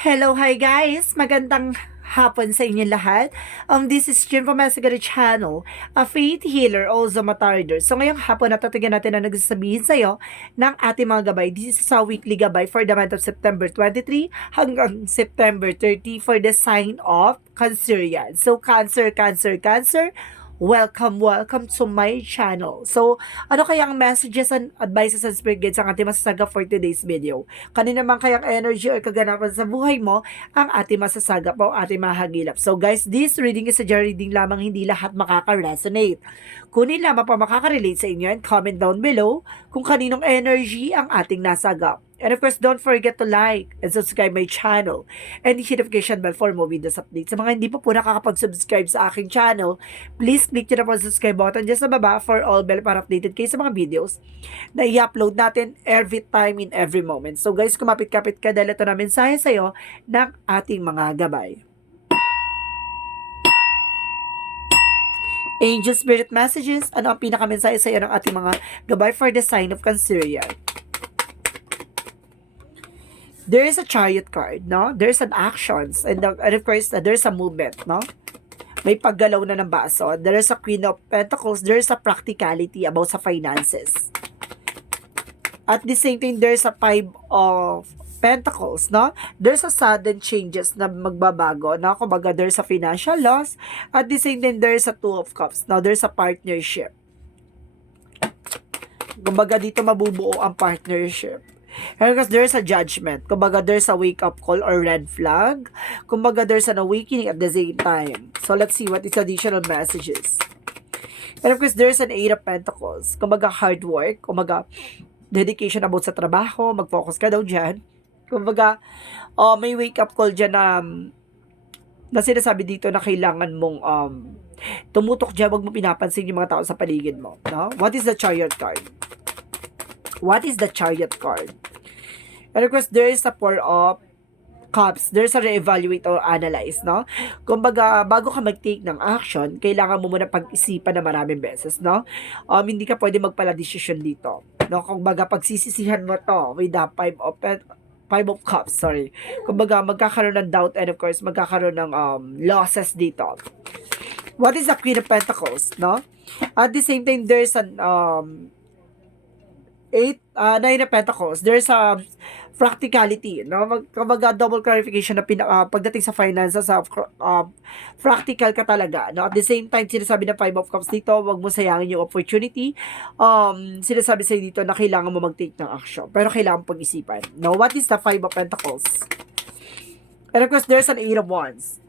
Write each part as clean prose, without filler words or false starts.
Hello, hi guys! Magandang hapon sa inyo lahat. This is Jim from Masagari Channel, a faith healer, also matarder. So ngayong hapon natatagan natin na nagsasabihin sa'yo ng ating mga gabay. This is a weekly gabay for the month of September 23 hanggang September 30 for the sign of Cancer yan. So Cancer, Cancer, Cancer, welcome to my channel. So, ano kaya ang messages and advices and spirit guides ang ating masasaga for today's video? Kanina man kayang energy or kaganapan sa buhay mo ang ating masasagap o ating mahagilap. So guys, this reading is a general reading lamang, hindi lahat makaka-resonate. Kunin lamang pa makaka-relate sa inyo and comment down below kung kaninong energy ang ating nasagap. And of course, don't forget to like and subscribe my channel and hit notification bell for more videos updates. Sa mga hindi pa po nakakapag-subscribe sa aking channel, please click nyo na po subscribe button dyan sa baba for all bell para updated kayo sa mga videos na i-upload natin every time in every moment. So guys, kumapit-kapit ka dahil ito na mensahe sa'yo ng ating mga gabay. Angel Spirit Messages, ano ang pinakamensahe sa'yo ng ating mga gabay for the sign of Cancer? There is a Chariot card, no? There's an actions, and of course, there's a movement, no? May paggalaw na ng baso. There's a Queen of Pentacles. There's a practicality about sa finances. At the same time, there's a Five of Pentacles, no? There's a sudden changes na magbabago, no? Kumbaga, there's a financial loss. At the same time, there's a Two of Cups. Now, there's a partnership. Kumbaga, dito mabubuo ang partnership. And because there's a judgment. Kumbaga, there's a wake-up call or red flag. Kumbaga, there's an awakening at the same time. So, let's see what is additional messages. And of course, there's an Eight of Pentacles. Kumbaga, hard work. Kumbaga, dedication about sa trabaho. Mag-focus ka daw dyan. Kumbaga, may wake-up call dyan na sinasabi dito na kailangan mong tumutok dyan. Huwag mo pinapansin yung mga tao sa paligid mo. No? What is the Chariot card? What is the Chariot card? And of course, there is a Four of Cups. There's a re-evaluate or analyze, no? Kumbaga, bago ka mag-take ng action, kailangan mo muna pag-isipan na maraming beses, no? Hindi ka pwede magpala-desisyon dito. No? Kumbaga, pagsisisihan mo to with the Five of Cups, sorry. Kumbaga, magkakaroon ng doubt and of course, magkakaroon ng losses dito. What is the Queen of Pentacles, no? At the same time, there's an Nine of Pentacles. There's a practicality, no? Kumbaga, double clarification na pagdating sa finances, practical ka talaga, no? At the same time, sinasabi ng Five of Cups dito, wag mo sayangin yung opportunity. Sinasabi sa'yo dito na kailangan mo mag-take ng action, pero kailangan pag-isipan. Now, what is the Five of Pentacles? And of course, there's an Eight of Wands.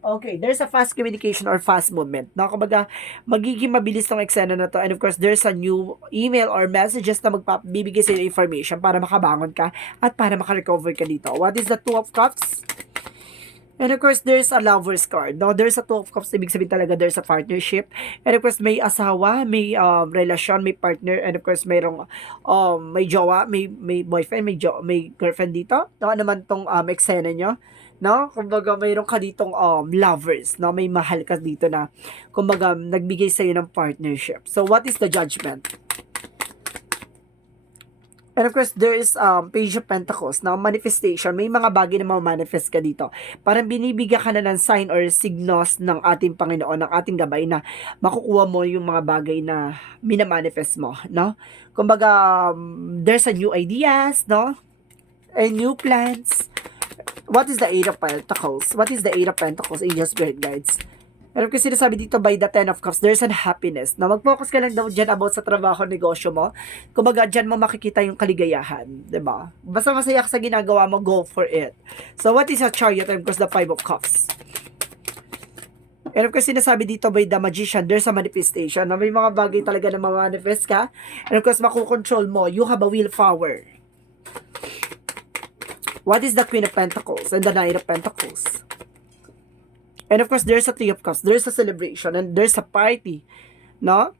Okay, there's a fast communication or fast movement. No? Kumbaga, magiging mabilis tong eksena na to. And of course, there's a new email or messages na magbibigay sa information para makabangon ka at para makarecover ka dito. What is the Two of Cups? And of course, there's a Lover's card. No? There's a Two of Cups. Ibig sabihin talaga there's a partnership. And of course, may asawa, may relasyon, may partner. And of course, mayroong may jowa, may boyfriend, may girlfriend dito. No? Ano naman tong eksena nyo? No? Kumbaga, mayroon ka ditong lovers, no? May mahal ka dito na, kumbaga, nagbigay sa'yo ng partnership. So, what is the Judgment? And of course, there is Page of Pentacles, na manifestation. May mga bagay na ma-manifest ka dito. Parang binibigyan ka na ng sign or signals ng ating Panginoon, ng ating gabay na makukuha mo yung mga bagay na minamanifest mo, no? Kumbaga, there's a new ideas, no? And new plans. What is the Eight of Pentacles? What is the Eight of Pentacles, Angel Spirit Guides? Pero kasi sinasabi dito by the Ten of Cups, there's an happiness. Na mag-focus ka lang daw dyan about sa trabaho, negosyo mo. Kumbaga, dyan mo makikita yung kaligayahan. Diba? Basta masaya ka sa ginagawa mo, go for it. So, what is a Chariot? And of course, the Five of Cups. And of course, sinasabi dito by the Magician, there's a manifestation. Na may mga bagay talaga na ma-manifest ka. And of course, makukontrol mo. You have a willpower. What is the Queen of Pentacles and the Knight of Pentacles? And of course, there's a Three of Cups. There's a celebration and there's a party. No?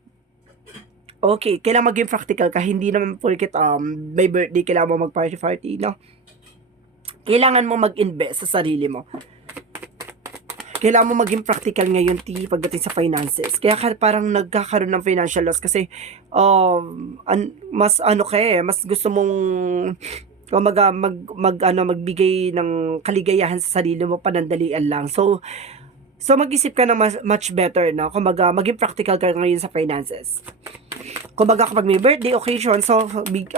Okay, kailangan maging practical ka. Hindi naman porket may birthday, kailangan mo mag-party, no? Kailangan mo mag-invest sa sarili mo. Kailangan mo maging practical ngayon, pagdating sa finances. Kaya parang nagkakaroon ng financial loss kasi mas gusto mong Kumbaga magbigay ng kaligayahan sa sarili mo panandalian lang. So mag-isip ka ng much better, no? Kumbaga maging practical ka ngayon sa finances. Kumbaga kapag may birthday occasion, so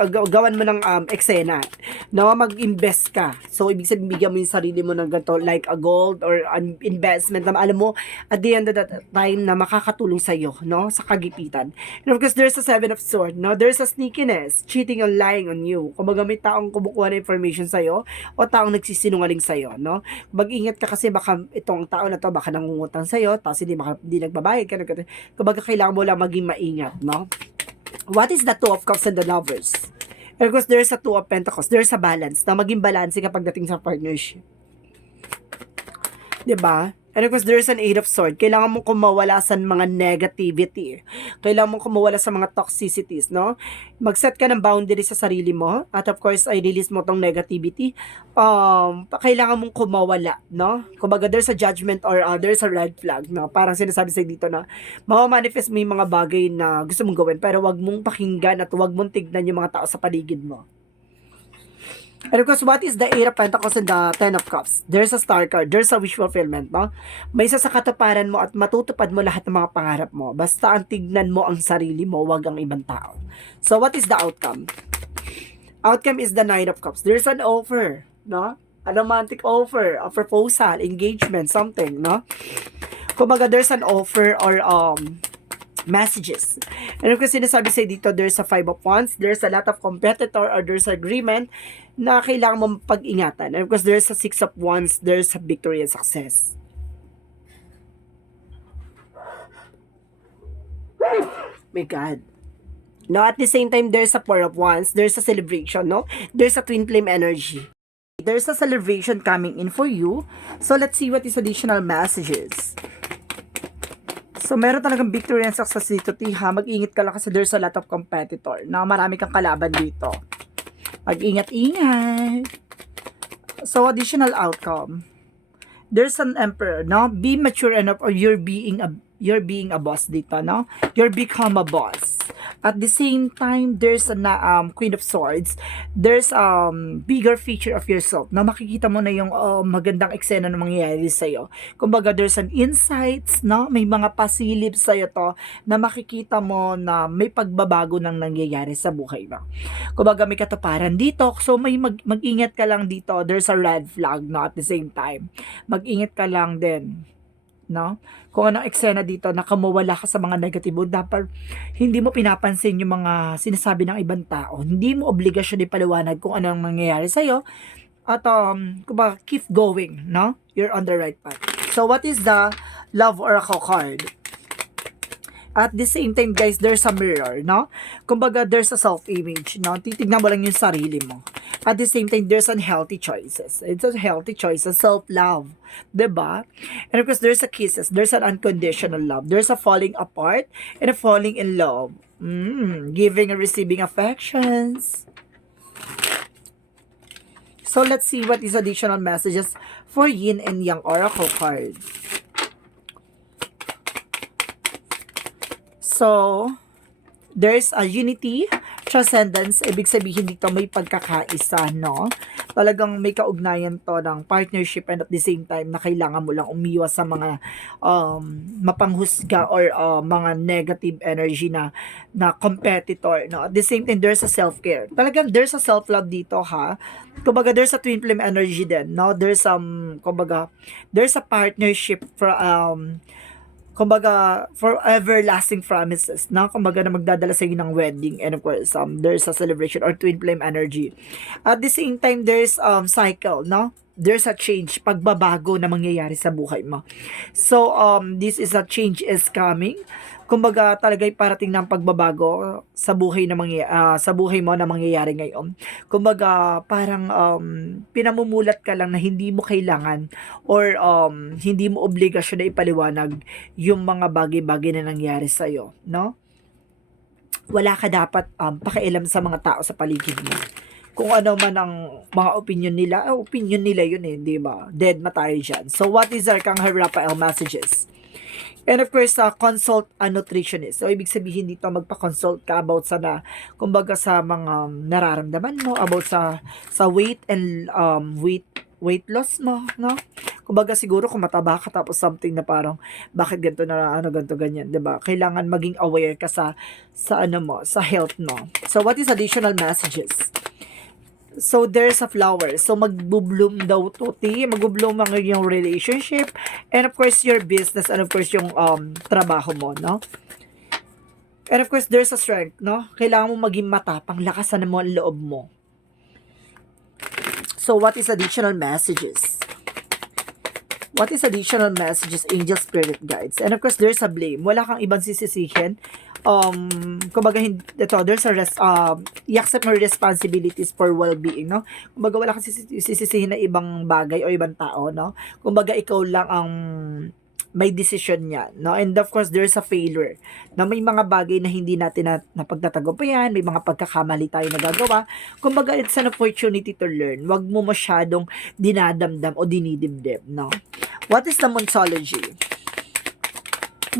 gawan mo ng eksena, no? Mag-invest ka. So ibig sabihin bigyan mo yung sarili mo ng ganito like a gold or an investment na alam mo at the end of the time na makakatulong sa iyo, no? Sa kagipitan. And of course there's a seven of swords, no? There's a sneakiness, cheating or lying on you. Kumbaga may taong kumukuha ng information sa iyo o taong nagsisinungaling sa iyo, no? Mag-ingat ka kasi baka itong tao na to baka nangungutang sa iyo tapos hindi nagbabayad ka. Kumbaga kailangan mo lang maging maingat, no? What is the Two of Cups and the Lovers? And of course, there's a Two of Pentacles. There's a balance. Na maging balance kapag dating sa partnership. Diba? And of course, there's an Eight of Swords. Kailangan mo kumawala sa mga negativity. Kailangan mo kumawala sa mga toxicities, no? Mag-set ka ng boundary sa sarili mo. At of course, ay release mo tong negativity. Kailangan mong kumawala, no? Kumbaga, there's a judgment or there's a red flag, no? Parang sinasabi sa dito na mamanifest mo yung mga bagay na gusto mong gawin pero wag mong pakinggan at wag mong tignan yung mga tao sa paligid mo. And of course, what is the Eight of Pentacles and the Ten of Cups? There's a star card. There's a wish fulfillment, no? May isa sa katuparan mo at matutupad mo lahat ng mga pangarap mo. Basta ang tignan mo ang sarili mo, wag ang ibang tao. So, what is the outcome? Outcome is the Nine of Cups. There's an offer, no? A romantic offer, a proposal, engagement, something, no? Kumbaga, there's an offer or messages. And of course, sinasabi sa dito, there's a Five of Wands, there's a lot of competitor or there's agreement na kailangan mong pag-ingatan. And of course, there's a Six of Wands, there's a victory and success. My God. Now, at the same time, there's a Four of Wands, there's a celebration, no? There's a twin flame energy. There's a celebration coming in for you. So, let's see what is additional messages. So, meron talagang victory and success dito, Tiha. Mag-ingat ka lang kasi there's a lot of competitor na marami kang kalaban dito. Mag-ingat-ingat. So, additional outcome. There's an emperor, no? Be mature enough or you're being a boss dito, no? You're become a boss. At the same time, there's a Queen of Swords. There's bigger feature of yourself na makikita mo na yung magandang eksena na mangyayari sa'yo. Kumbaga, there's an insights, no? May mga pasilip sa'yo to na makikita mo na may pagbabago nang nangyayari sa buhay mo. Kumbaga, may katuparan dito. So, mag-ingat ka lang dito. There's a red flag, no? At the same time. Mag-ingat ka lang din, no? Kung anong eksena dito na kamawala ka sa mga negatibo, dapat hindi mo pinapansin yung mga sinasabi ng ibang tao. Hindi mo obligasyon ipaliwanag kung anong nangyayari sa'yo. At kumbaga, keep going, no? You're on the right path. So, what is the Love Oracle card? At the same time, guys, there's a mirror, no? Kumbaga, there's a self-image, no? Titignan mo lang yung sarili mo. At the same time, there's unhealthy choices. It's a healthy choices, self-love. Diba? And of course, there's a kisses. There's an unconditional love. There's a falling apart and a falling in love. Giving and receiving affections. So, let's see what is additional messages for Yin and Yang Oracle card. So, there's a unity, transcendence, ibig sabihin dito may pagkakaisa, no? Talagang may kaugnayan to ng partnership and at the same time na kailangan mo lang umiwas sa mga mapanghusga or mga negative energy na competitor, no? At the same time, there's a self-care. Talagang there's a self-love dito, ha? Kumbaga, there's a twin flame energy din, no? There's kumbaga, there's a partnership for kumbaga, for everlasting promises, na kumbaga na magdadala sa inyo ng wedding, and of course, there's a celebration or twin flame energy. At the same time, there's cycle, no? There's a change, pagbabago na mangyayari sa buhay mo. So, this is a change is coming. Kumbaga, talaga'y parating ng pagbabago sa buhay sa buhay mo na mangyayari ngayon. Kumbaga, parang pinamumulat ka lang na hindi mo kailangan or hindi mo obligasyon na ipaliwanag yung mga bagay-bagay na nangyari sa'yo, no? Wala ka dapat pakialam sa mga tao sa paligid mo. Kung ano man ang mga opinion nila yun eh, di ba? Dead ma tayo dyan. So, what is our Kang Rafael messages? And of course, consult a nutritionist. So, ibig sabihin dito, magpa-consult ka about kumbaga sa mga nararamdaman mo, about sa weight and weight loss mo, no? Kumbaga siguro kung mataba ka tapos something na parang bakit ganito na ano ganito ganyan, 'di ba? Kailangan maging aware ka sa ano mo, sa health mo. So what is additional messages? So, there's a flower. So, magbo-bloom daw to, magbo-bloom ang iyong relationship, and of course, your business, and of course, yung trabaho mo, no? And of course, there's a strength, no? Kailangan mo maging matapang, lakasan mo ang loob mo. So, what is additional messages? What is additional messages, angel spirit guides? And of course, there's a blame. Wala kang ibang sisisihin. Kumbaga, there's a i-accept mo responsibilities for well-being, no? Kumbaga, wala kang sisisihin na ibang bagay o ibang tao, no? Kumbaga, ikaw lang ang may decision niya, no? And of course, there's a failure. Na may mga bagay na hindi natin napagtatagumpayan, may mga pagkakamali tayo nagagawa. Kumbaga, it's an opportunity to learn. Huwag mo masyadong dinadamdam o dinidibdib, no? What is the Monsology?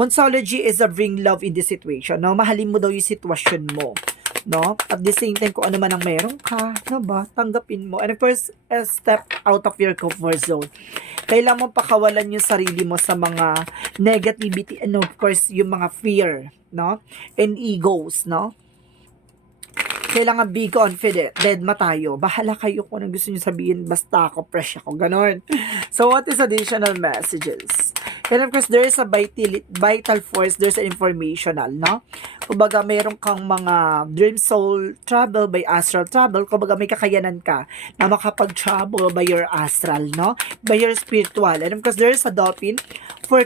Monsology is a bring love in the situation, no? Mahalin mo daw yung sitwasyon mo, no? At the same time, kung ano man ang meron ka, no ba? Tanggapin mo. And of course, step out of your comfort zone. Kailangan mo pakawalan yung sarili mo sa mga negativity and of course, yung mga fear, no? And egos, no? Kailangan be confident. Deadma tayo. Bahala kayo kung anong gusto nyo sabihin. Basta ako, fresh ako. Ganon. So, what is additional messages? And of course, there is a vital force. There's an informational, no? Kumbaga, mayroon kang mga dream soul travel by astral travel. Kumbaga, may kakayanan ka na makapag-travel by your astral, no? By your spiritual. And of course, there is a dolphin for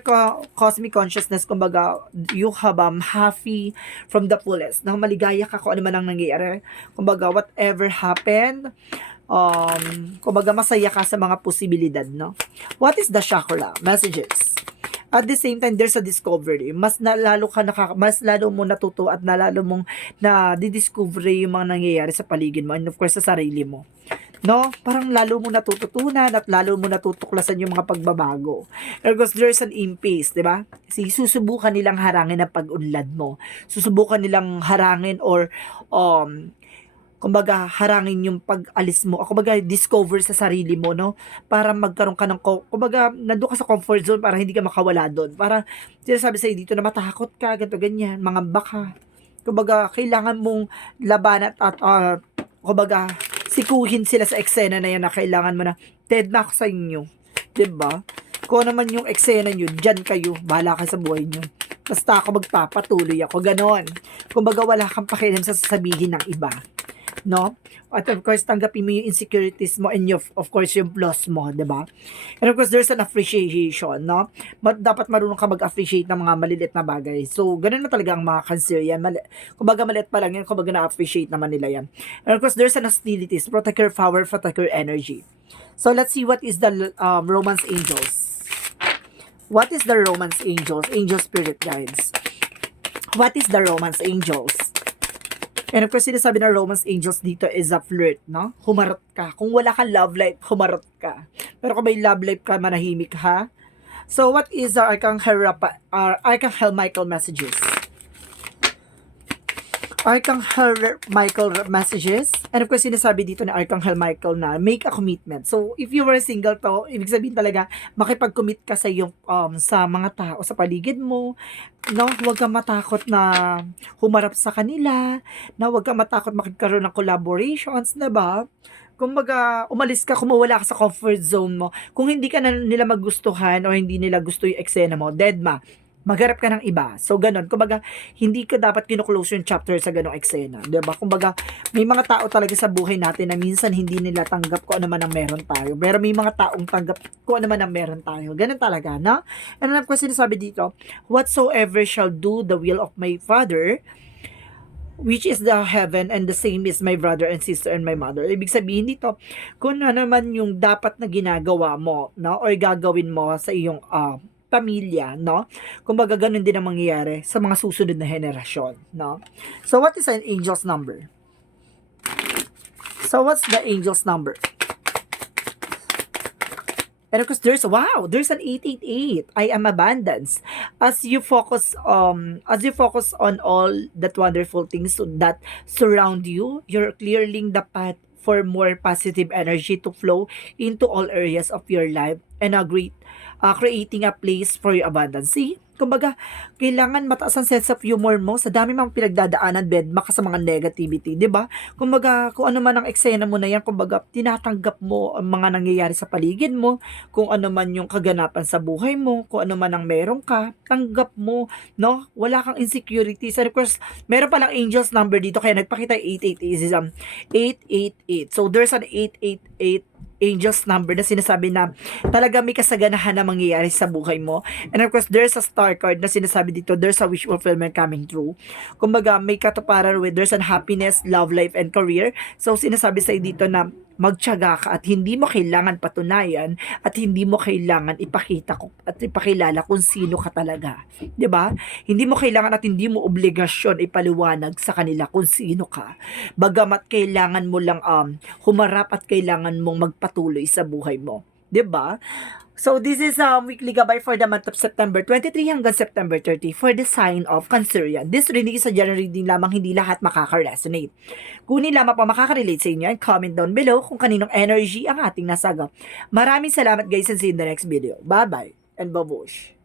cosmic consciousness. Kumbaga, you have happy from the fullest. Na maligaya ka kung ano man ang nangyayari. Kumbaga, whatever happened, kumbaga, masaya ka sa mga posibilidad, no? What is the chakra? Messages. At the same time, there's a discovery. Mas lalo mo natuto at lalo mong na-discover yung mga nangyayari sa paligid mo and of course sa sarili mo. No? Parang lalo mo natututunan at lalo mo natutuklasan yung mga pagbabago. Because there's an impasse, di ba? Susubukan nilang harangin ang pag-unlad mo. Susubukan nilang harangin or kumbaga, harangin yung pag-alis mo, o kumbaga, discover sa sarili mo, no? Para magkaroon ka ng, kumbaga, nandun ka sa comfort zone para hindi ka makawala doon. Para, sinasabi sa'yo dito na matakot ka, ganito, ganyan, mangamba ka. Kumbaga, kailangan mong laban at kumbaga, sikuhin sila sa eksena na yan na kailangan mo na, deadma ako sa inyo. Diba? Kung naman yung eksena nyo, dyan kayo, bahala ka sa buhay nyo. Basta ako magpapatuloy ako, ganon. Kumbaga, wala kang pakialam sa sasabihin ng iba. No? At of course, tanggapin mo yung insecurities mo and of course, yung flaws mo, diba? And of course, there's an appreciation, no? Dapat marunong ka mag-appreciate ng mga maliliit na bagay. So, ganun na talaga ang mga Cancer yan. Kumbaga, maliit pa lang yan, kumbaga na-appreciate naman nila yan. And of course, there's an hostilities, protect your power, protect your energy. So, let's see what is the Romance Angels. What is the Romance Angels? Angel Spirit Guides. What is the Romance Angels? And of course, sinasabi ng Romance Angels dito is a flirt, no? Humarot ka. Kung wala kang love life, humarot ka. Pero kung may love life ka, manahimik ha. So, what is our Archangel Michael messages? Archangel Michael messages. And of course, sinasabi dito ni Archangel Michael na make a commitment. So, if you were single to, ibig sabihin talaga, makipag-commit ka sa iyong, sa mga tao sa paligid mo. No, huwag kang matakot na humarap sa kanila. No, huwag kang matakot makikaroon ng collaborations, diba? Kumbaga, umalis ka, kumawala ka sa comfort zone mo. Kung hindi ka na nila magustuhan o hindi nila gusto yung eksena mo, deadma. Magharap ka ng iba. So, ganun. Kumbaga, hindi ka dapat kinuklose yung chapter sa ganong eksena. Diba? Kumbaga, may mga tao talaga sa buhay natin na minsan hindi nila tanggap kung ano man ang meron tayo. Pero may mga taong tanggap kung ano man ang meron tayo. Ganun talaga, no? And of course, sinasabi dito, whatsoever shall do the will of my Father, which is the heaven, and the same is my brother and sister and my mother. Ibig sabihin dito, kung ano man yung dapat na ginagawa mo, no? Or gagawin mo sa iyong pamilya, no? Kumbaga, ganun din ang mangyayari sa mga susunod na henerasyon, no? So, what is an angel's number? So, what's the angel's number? And of course, there's an 888. I am abundance. As you focus on all that wonderful things that surround you, you're clearing the path for more positive energy to flow into all areas of your life and creating a place for your abundance. See? Kumbaga, kailangan mataas ang sense of humor mo sa dami mang pinagdadaanan, bedma ka sa mga negativity, di ba? Kumbaga, kung ano man ang eksena mo na yan, kumbaga, tinatanggap mo ang mga nangyayari sa paligid mo, kung ano man yung kaganapan sa buhay mo, kung ano man ang meron ka, tanggap mo, no? Wala kang insecurities. And of course, meron palang angels number dito, kaya nagpakita 888 is 888. So, there's an 888 angels number na sinasabi na talaga may kasaganahan na mangyayari sa buhay mo. And of course, there's a star card na sinasabi dito, there's a wish fulfillment coming true. Kumbaga, may katuparan with there's an happiness, love life, and career. So, sinasabi sa'yo dito na magtiyaga ka at hindi mo kailangan patunayan at hindi mo kailangan ipakita at ipakilala kung sino ka talaga. 'Di ba? Hindi mo kailangan at hindi mo obligasyon ipaliwanag sa kanila kung sino ka. Bagamat kailangan mo lang humarap at kailangan mong magpatuloy sa buhay mo. 'Di ba? So, this is a weekly gabay for the month of September 23 hanggang September 30 for the sign of Cancer. This reading is a general reading lamang, hindi lahat makaka-resonate. Kunin lamang pa makaka-relate sa inyo and comment down below kung kaninong energy ang ating nasagap. Maraming salamat guys and see you in the next video. Bye-bye and babush!